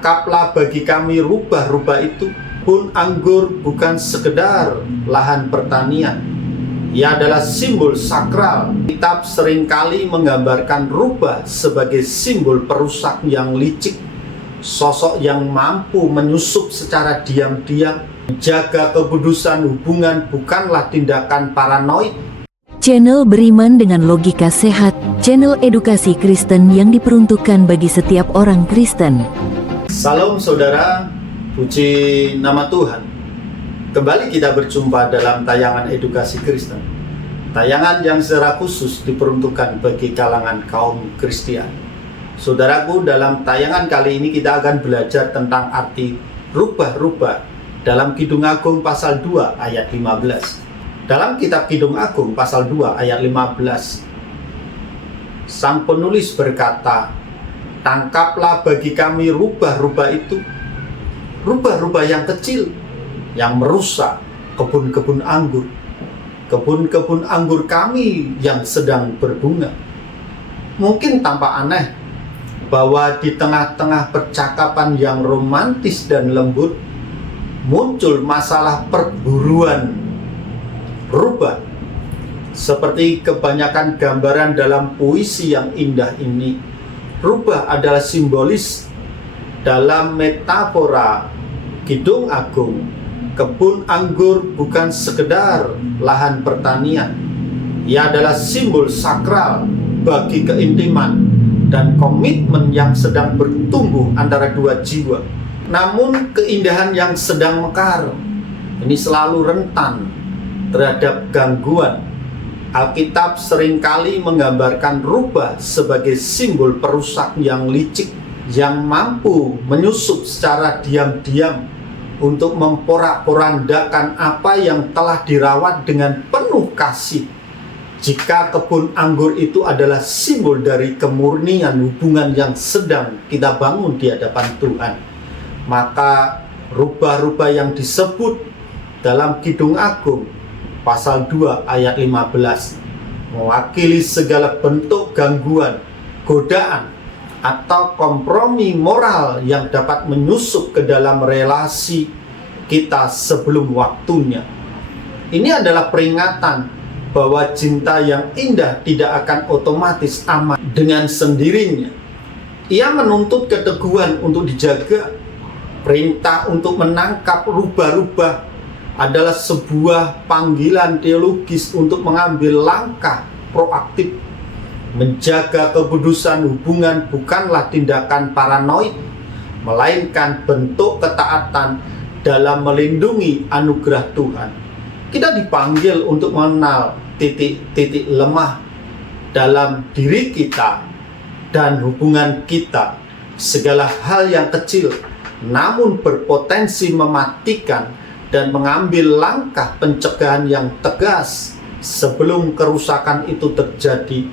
Tangkaplah bagi kami rubah-rubah itu, kebun anggur bukan sekedar lahan pertanian. Ia adalah simbol sakral. Kitab seringkali menggambarkan rubah sebagai simbol perusak yang licik, sosok yang mampu menyusup secara diam-diam. Menjaga kekudusan hubungan bukanlah tindakan paranoid. Channel Beriman dengan Logika Sehat, channel edukasi Kristen yang diperuntukkan bagi setiap orang Kristen. Salam saudara, puji nama Tuhan. Kembali kita berjumpa dalam tayangan edukasi Kristen, tayangan yang secara khusus diperuntukkan bagi kalangan kaum Kristian. Saudaraku, dalam tayangan kali ini kita akan belajar tentang arti rubah-rubah dalam Kidung Agung pasal 2 ayat 15. Dalam kitab Kidung Agung pasal 2 ayat 15, sang penulis berkata, "Tangkaplah bagi kami rubah-rubah itu, rubah-rubah yang kecil yang merusak kebun-kebun anggur, kebun-kebun anggur kami yang sedang berbunga." Mungkin tampak aneh bahwa di tengah-tengah percakapan yang romantis dan lembut muncul masalah perburuan rubah. Seperti kebanyakan gambaran dalam puisi yang indah ini, rubah adalah simbolis dalam metafora Kidung Agung. Kebun anggur bukan sekedar lahan pertanian. Ia adalah simbol sakral bagi keintiman dan komitmen yang sedang bertumbuh antara dua jiwa. Namun keindahan yang sedang mekar ini selalu rentan terhadap gangguan. Alkitab seringkali menggambarkan rubah sebagai simbol perusak yang licik, yang mampu menyusup secara diam-diam untuk memporak-porandakan apa yang telah dirawat dengan penuh kasih. Jika kebun anggur itu adalah simbol dari kemurnian hubungan yang sedang kita bangun di hadapan Tuhan, maka rubah-rubah yang disebut dalam Kidung Agung pasal 2 ayat 15 mewakili segala bentuk gangguan, godaan, atau kompromi moral yang dapat menyusup ke dalam relasi kita sebelum waktunya. Ini adalah peringatan bahwa cinta yang indah tidak akan otomatis aman dengan sendirinya. Ia menuntut keteguhan untuk dijaga. Perintah untuk menangkap rubah-rubah adalah sebuah panggilan teologis untuk mengambil langkah proaktif. Menjaga kekudusan hubungan bukanlah tindakan paranoid, melainkan bentuk ketaatan dalam melindungi anugerah Tuhan. Kita dipanggil untuk mengenal titik-titik lemah dalam diri kita dan hubungan kita. Segala hal yang kecil namun berpotensi mematikan, dan mengambil langkah pencegahan yang tegas sebelum kerusakan itu terjadi.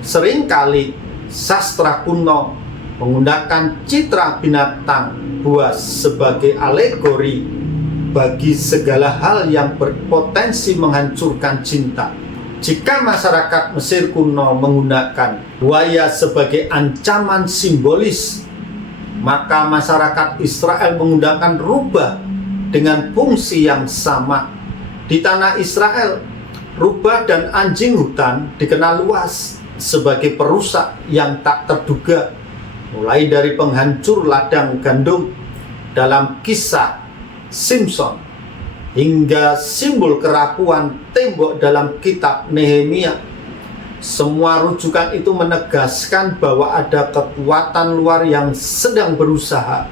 Seringkali sastra kuno menggunakan citra binatang buas sebagai alegori bagi segala hal yang berpotensi menghancurkan cinta. Jika masyarakat Mesir kuno menggunakan buaya sebagai ancaman simbolis, maka masyarakat Israel menggunakan rubah dengan fungsi yang sama. Di tanah Israel, rubah dan anjing hutan dikenal luas sebagai perusak yang tak terduga, mulai dari penghancur ladang gandum dalam kisah Simpson hingga simbol kerapuan tembok dalam kitab Nehemia. Semua rujukan itu menegaskan bahwa ada kekuatan luar yang sedang berusaha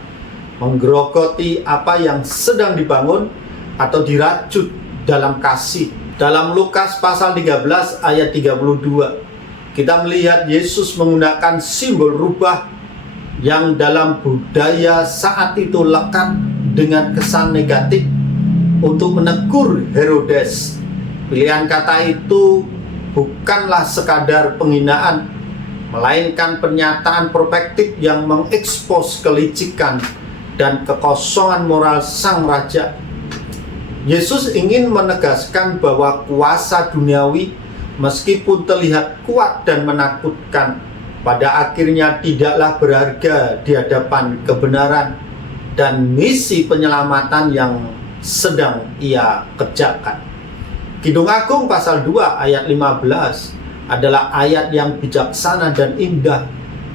menggerogoti apa yang sedang dibangun atau dirajut dalam kasih. Dalam Lukas pasal 13 ayat 32, kita melihat Yesus menggunakan simbol rubah yang dalam budaya saat itu lekat dengan kesan negatif untuk menegur Herodes. Pilihan kata itu bukanlah sekadar penghinaan, melainkan pernyataan prospektif yang mengekspos kelicikan dan kekosongan moral sang raja. Yesus ingin menegaskan bahwa kuasa duniawi, meskipun terlihat kuat dan menakutkan, pada akhirnya tidaklah berharga di hadapan kebenaran dan misi penyelamatan yang sedang ia kerjakan. Kidung Agung pasal 2 ayat 15 adalah ayat yang bijaksana dan indah.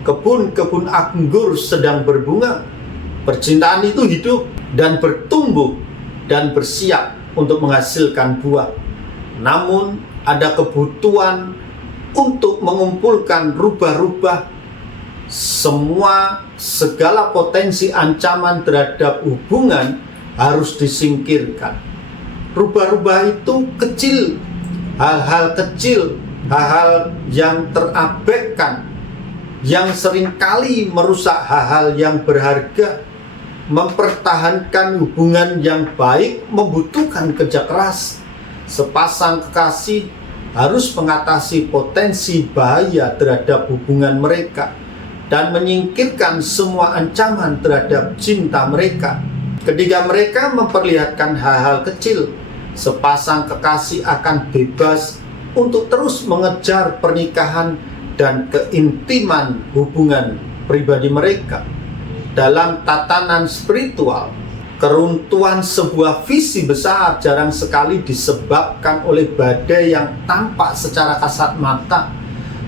Kebun-kebun anggur sedang berbunga. Percintaan itu hidup dan bertumbuh dan bersiap untuk menghasilkan buah. Namun ada kebutuhan untuk mengumpulkan rubah-rubah. Segala potensi ancaman terhadap hubungan harus disingkirkan. Rubah-rubah itu kecil, hal-hal kecil, hal-hal yang terabaikan, yang seringkali merusak hal-hal yang berharga. Mempertahankan hubungan yang baik membutuhkan kerja keras. Sepasang kekasih harus mengatasi potensi bahaya terhadap hubungan mereka dan menyingkirkan semua ancaman terhadap cinta mereka. Ketika mereka memperlihatkan hal-hal kecil, sepasang kekasih akan bebas untuk terus mengejar pernikahan dan keintiman hubungan pribadi mereka. Dalam tatanan spiritual, keruntuhan sebuah visi besar jarang sekali disebabkan oleh badai yang tampak secara kasat mata.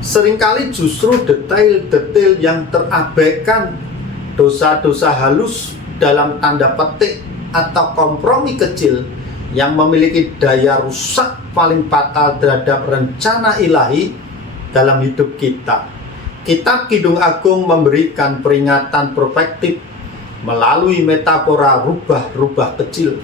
Seringkali justru detail-detail yang terabaikan, dosa-dosa halus dalam tanda petik atau kompromi kecil yang memiliki daya rusak paling fatal terhadap rencana ilahi dalam hidup kita. Kitab Kidung Agung memberikan peringatan prospektif melalui metafora rubah-rubah kecil.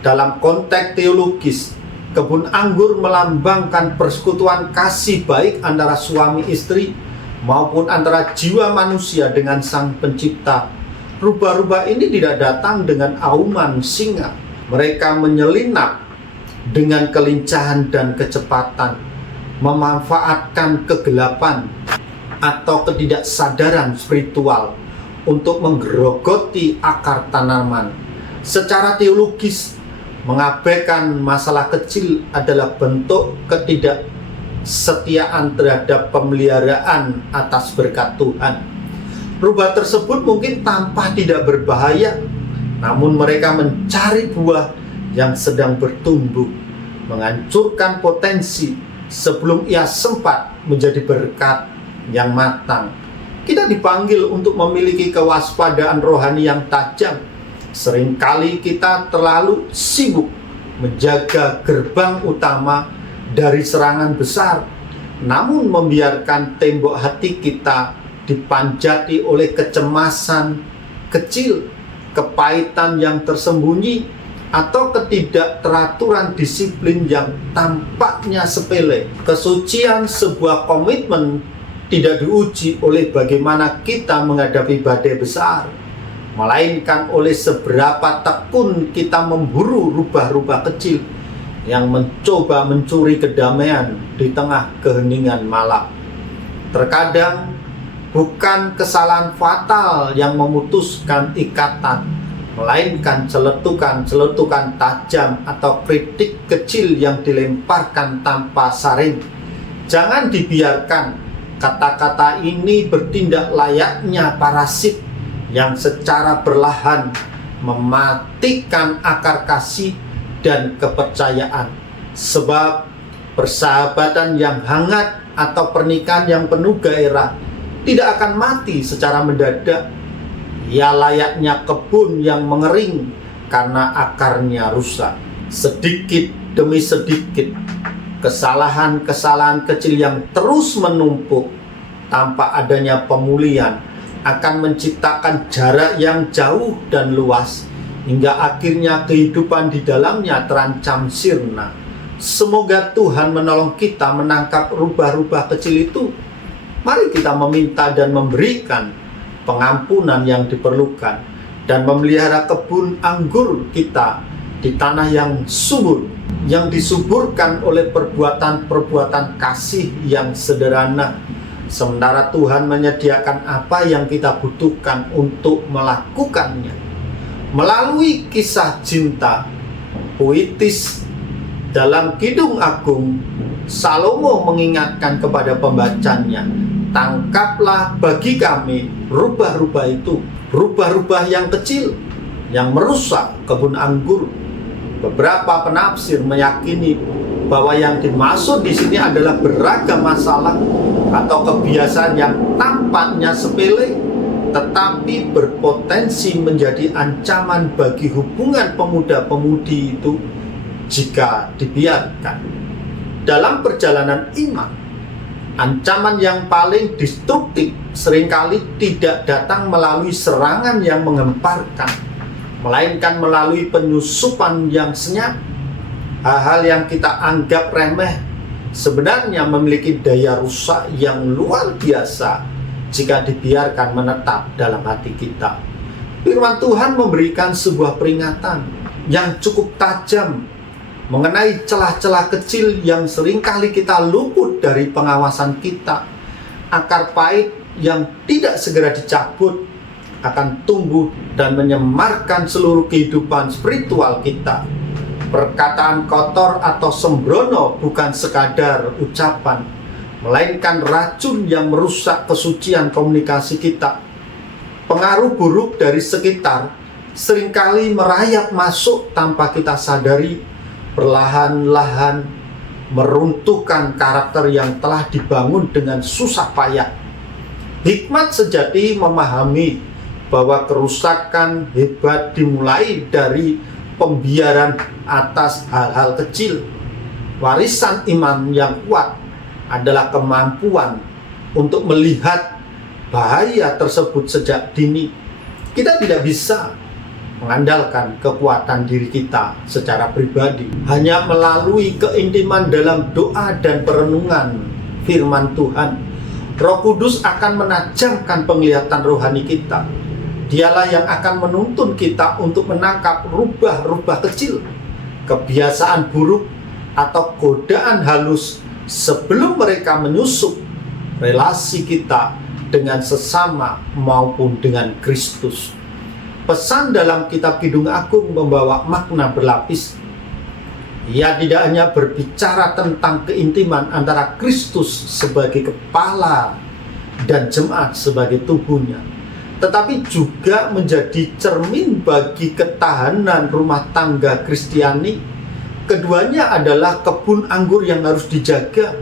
Dalam konteks teologis, kebun anggur melambangkan persekutuan kasih baik antara suami istri maupun antara jiwa manusia dengan Sang Pencipta. Rubah-rubah ini tidak datang dengan auman singa. Mereka menyelinap dengan kelincahan dan kecepatan, memanfaatkan kegelapan atau ketidaksadaran spiritual untuk menggerogoti akar tanaman. Secara teologis, mengabaikan masalah kecil adalah bentuk ketidaksetiaan terhadap pemeliharaan atas berkat Tuhan. Rubah tersebut mungkin tampak tidak berbahaya, namun mereka mencari buah yang sedang bertumbuh, menghancurkan potensi sebelum ia sempat menjadi berkat yang matang. Kita dipanggil untuk memiliki kewaspadaan rohani yang tajam. Seringkali kita terlalu sibuk menjaga gerbang utama dari serangan besar, namun membiarkan tembok hati kita dipanjati oleh kecemasan kecil, kepahitan yang tersembunyi, atau ketidakteraturan disiplin yang tampaknya sepele. Kesucian sebuah komitmen tidak diuji oleh bagaimana kita menghadapi badai besar, melainkan oleh seberapa tekun kita memburu rubah-rubah kecil yang mencoba mencuri kedamaian di tengah keheningan malam. Terkadang bukan kesalahan fatal yang memutuskan ikatan, melainkan celetukan-celetukan tajam atau kritik kecil yang dilemparkan tanpa saring. Jangan dibiarkan kata-kata ini bertindak layaknya parasit yang secara perlahan mematikan akar kasih dan kepercayaan. Sebab persahabatan yang hangat atau pernikahan yang penuh gairah tidak akan mati secara mendadak. Ia layaknya kebun yang mengering karena akarnya rusak. Sedikit demi sedikit, kesalahan-kesalahan kecil yang terus menumpuk tanpa adanya pemulihan akan menciptakan jarak yang jauh dan luas, hingga akhirnya kehidupan di dalamnya terancam sirna. Semoga Tuhan menolong kita menangkap rubah-rubah kecil itu. Mari kita meminta dan memberikan pengampunan yang diperlukan dan memelihara kebun anggur kita di tanah yang subur, yang disuburkan oleh perbuatan-perbuatan kasih yang sederhana, sementara Tuhan menyediakan apa yang kita butuhkan untuk melakukannya. Melalui kisah cinta puitis dalam Kidung Agung, Salomo mengingatkan kepada pembacanya tangkaplah bagi kami rubah-rubah itu, rubah-rubah yang kecil yang merusak kebun anggur. Beberapa penafsir meyakini bahwa yang dimaksud di sini adalah beragam masalah atau kebiasaan yang tampaknya sepele tetapi berpotensi menjadi ancaman bagi hubungan pemuda-pemudi itu jika dibiarkan. Dalam perjalanan iman, ancaman yang paling destruktif seringkali tidak datang melalui serangan yang menggemparkan, melainkan melalui penyusupan yang senyap. Hal-hal yang kita anggap remeh sebenarnya memiliki daya rusak yang luar biasa jika dibiarkan menetap dalam hati kita. Firman Tuhan memberikan sebuah peringatan yang cukup tajam mengenai celah-celah kecil yang seringkali kita luput dari pengawasan kita. Akar pahit yang tidak segera dicabut akan tumbuh dan menyemarkan seluruh kehidupan spiritual kita. Perkataan kotor atau sembrono bukan sekadar ucapan, melainkan racun yang merusak kesucian komunikasi kita. Pengaruh buruk dari sekitar seringkali merayap masuk tanpa kita sadari, perlahan-lahan meruntuhkan karakter yang telah dibangun dengan susah payah. Hikmat sejati memahami bahwa kerusakan hebat dimulai dari pembiaran atas hal-hal kecil. Warisan iman yang kuat adalah kemampuan untuk melihat bahaya tersebut sejak dini. Kita tidak bisa mengandalkan kekuatan diri kita secara pribadi. Hanya melalui keintiman dalam doa dan perenungan firman Tuhan, Roh Kudus akan menajamkan penglihatan rohani kita. Dialah yang akan menuntun kita untuk menangkap rubah-rubah kecil, kebiasaan buruk, atau godaan halus sebelum mereka menyusup relasi kita dengan sesama maupun dengan Kristus. Pesan dalam kitab Kidung Agung membawa makna berlapis. Ia tidak hanya berbicara tentang keintiman antara Kristus sebagai kepala dan jemaat sebagai tubuhnya, tetapi juga menjadi cermin bagi ketahanan rumah tangga Kristiani. Keduanya adalah kebun anggur yang harus dijaga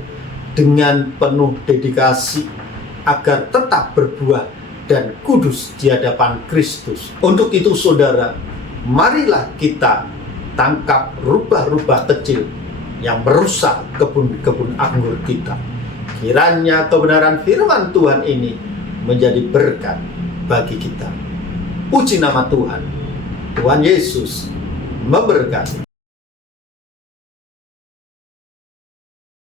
dengan penuh dedikasi agar tetap berbuah dan kudus di hadapan Kristus. Untuk itu saudara, marilah kita tangkap rubah-rubah kecil yang merusak kebun-kebun anggur kita. Kiranya kebenaran firman Tuhan ini menjadi berkat bagi kita. Puji nama Tuhan. Tuhan Yesus memberkati.